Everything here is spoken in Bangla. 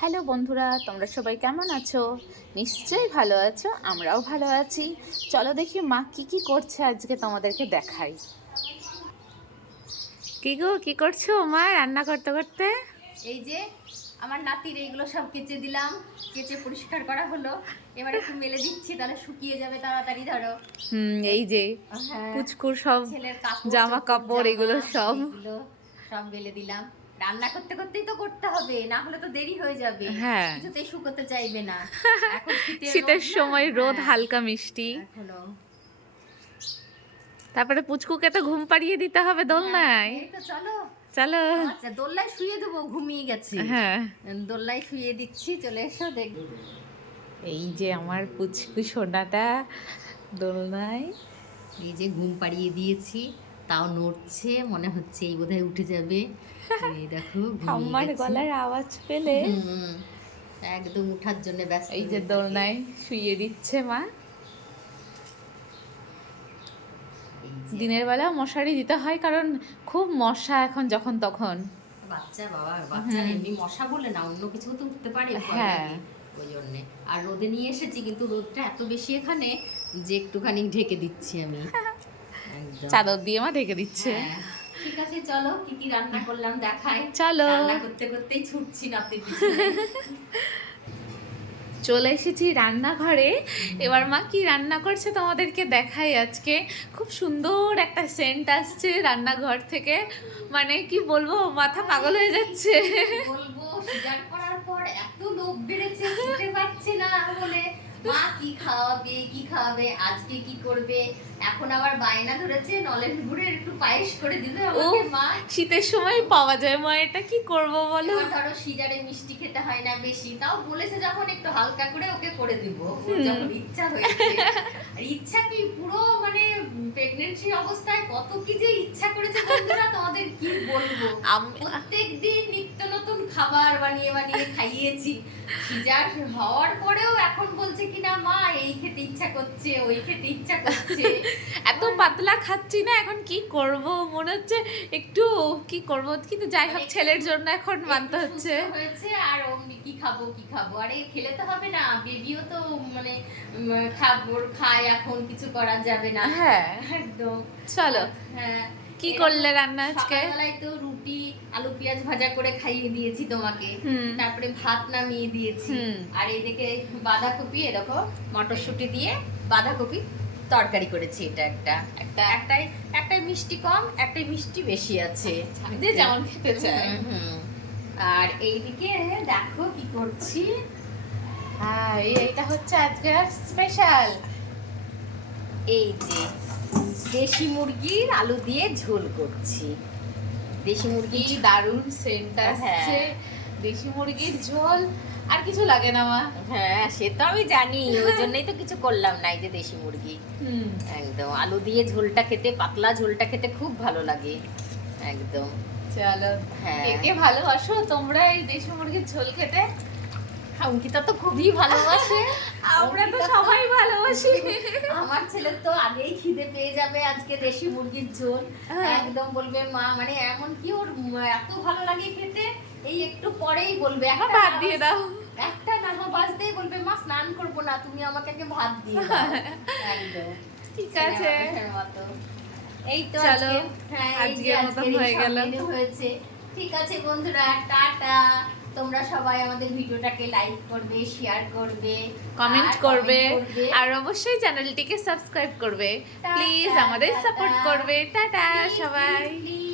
হ্যালো বন্ধুরা, তোমরা সবাই কেমন আছো? নিশ্চয়ই ভালো আছো, আমরাও ভালো আছি। চলো দেখি মা কি করছে আজকে তোমাদেরকে দেখাই। কি গো, কি করছো মা রান্না করতে করতে? এই যে আমার নাতির এইগুলো সব কেচে দিলাম, কেচে পরিষ্কার করা হলো। এবার একটু মেলে দিচ্ছি, তাহলে শুকিয়ে যাবে তাড়াতাড়ি। ধরো এই যে হ্যাঁ, পুচকুর সব ছেলের কাপড় জামা চোপড় কাপড় জামা এগুলো সব। এইগুলো সব মেলে দিলাম। রান্না করতে করতেই তো করতে হবে, না হলে তো দেরি হয়ে যাবে। হ্যাঁ, কিছুতেই শুকোতে চাইবে না। এখন শীতের রোদ শীতের না। সময় রোদ হ্যাঁ, হালকা মিষ্টি। এখনো তারপরে পুচকুকে তো ঘুম পাড়িয়ে দিতে হবে হ্যাঁ, দোলনায়। এই তো চলো। চলো। আচ্ছা, দোলনায় শুয়ে দেবো, ঘুমিয়ে গেছে। হ্যাঁ, দোলনায় শুয়ে দিচ্ছি, চলে এসো দেখ। এই যে আমার পুচকু সোনাটা দোলনায়। এই যে ঘুম পাড়িয়ে দিয়েছি, তাও নড়ছে, মনে হচ্ছে এই বোধহয় উঠে যাবে। এই দেখো ঘুমিয়ে ঠাম্মার গেছে। গলার আওয়াজ পেলে হুম, একদম উঠার জন্য ব্যস্ত এই যে হয়ে থাকে। দোলনায় শুইয়ে দিচ্ছে মা। এই যে দিনের বেলা মশারি দিতে হয়, কারণ খুব মশা এখন যখন তখন। বাচ্চা, বাবা বাচ্চা হুম, এমনি মশা বলে না, অন্য কিছু তো উঠতে পারে, ভয় হ্যাঁ, লাগে। ওই জন্যে আর রোদে নিয়ে এসেছি, কিন্তু রোদটা এত বেশি এখানে যে একটুখানি ঢেকে দিচ্ছি আমি একদম। চাদর দিয়ে মা ঢেকে দিচ্ছে। হ্যাঁ, ঠিক আছে, চলো কি কি রান্না করলাম দেখাই। চলো। রান্না করতে করতেই ছুটছি নাতির পিছনে। চলে এসেছি রান্নাঘরে। এবার মা কি রান্না করছে তোমাদেরকে দেখাই আজকে। খুব সুন্দর একটা সেন্ট আসছে রান্নাঘর থেকে, মানে কি বলবো, মাথা পাগল হয়ে যাচ্ছে। বলবো, সিজার করার পর এত লোভ বেড়েছে, খেতে পারছে না বলে মা কি খাওয়াবে কি খাওয়াবে, আজকে কি করবে। এখন আবার বায়না ধরেছে নলেন গুড়ের একটু পায়েস করে দিবে ও, আমাকে মা। শীতের সময় পাওয়া যায় মা, এটা কি করব বলো। এবার ধরো সিজারে মিষ্টি খেতে হয় না বেশি, তাও বলেছে যখন একটু হালকা করে ওকে করে দিব, ওর যখন ইচ্ছা হয়েছে। আর ইচ্ছা কি পুরো মানে প্রেগন্যান্সি অবস্থায় কত কি যে ইচ্ছা করেছে বন্ধুরা, তোমাদের কি বলবো। প্রত্যেকদিন নিত্য নতুন খাবার বানিয়ে বানিয়ে খাইয়েছি। সিজার হওয়ার পরেও এখন বলছে কিনা মা এই খেতে ইচ্ছা করছে, ওই খেতে ইচ্ছা করছে। এত পাতলা খাচ্ছি না, এখন কি করব মনে হচ্ছে একটু কি করব, কিন্তু যাই হোক ছেলের জন্য এখন মানতে একটু হচ্ছে। সুস্থ হয়েছে, আর অমনি কি খাবো কি খাবো, আরে খেলে তো হবে না, বেবিও তো মানে খায়, এখন কিছু করা যাবে না। হ্যাঁ, একদম। চলো। হ্যাঁ, কি এরকম করলে রান্না আজকে? সকালবেলায় তো রুটি আলু পেঁয়াজ ভাজা করে খাইয়ে দিয়েছি তোমাকে। হুম, তারপরে ভাত নামিয়ে দিয়েছি। হুম, আর এইদিকে বাঁধাকপি, এ দেখো মটরশুঁটি দিয়ে বাঁধাকপি তরকারি করেছি। এটা একটাই একটাই মিষ্টি কম, একটাই মিষ্টি বেশি আছে। যে যেমন খেতে চায়। হুম, হুম। আর এইদিকে দেখো কি করছি। হ্যাঁ, এইটা হচ্ছে আজকে স্পেশাল। এই যে দেশি মুরগির আলু দিয়ে ঝোল করছি। দেশি মুরগি কি দারুণ সেন্ট আসছে। হ্যাঁ, দেশি মুরগির ঝোল, আর কিছু লাগে না মা। হ্যাঁ সে তো আমি জানি, ওই জন্যই তো কিছু করলাম না। এই যে দেশি মুরগি হুম, একদম আলু দিয়ে ঝোলটা খেতে, পাতলা ঝোলটা খেতে খুব ভালো লাগে একদম। চলো। হ্যাঁ, কে কে ভালোবাসো তোমরা এই দেশি মুরগির ঝোল খেতে? অঙ্কিতা তো খুবই ভালোবাসে। আমরা তো অঙ্কিতা সবাই ভালোবাসি। আমার ছেলের তো আগেই খিদে পেয়ে যাবে আজকে দেশি মুরগির ঝোল। হ্যাঁ। একদম বলবে মা, মানে এমন কি ওর এত ভালো লাগে খেতে, এই একটু পরেই বলবে আমার ভাত দিয়ে দাও। একটা নামা বাজতেই বলবে মা স্নান করবো না, তুমি আমাকে আগে ভাত দিয়ে দাও। একদম ঠিক আছে, ছেলে মতো। এই তো চলো, আজকে, হ্যাঁ এই যে আজকের মতন আজকের এই হয়ে সব গেল। মেনু হয়েছে। ঠিক আছে বন্ধুরা, টাটা। তোমরা সবাই আমাদের ভিডিওটাকে লাইক করবে, শেয়ার করবে, কমেন্ট আর করবে, করবে। আর অবশ্যই চ্যানেলটিকে সাবস্ক্রাইব করবে। টাটা, প্লিজ আমাদের টাটা। সাপোর্ট করবে। টাটা প্লিজ, সবাই। Please, please.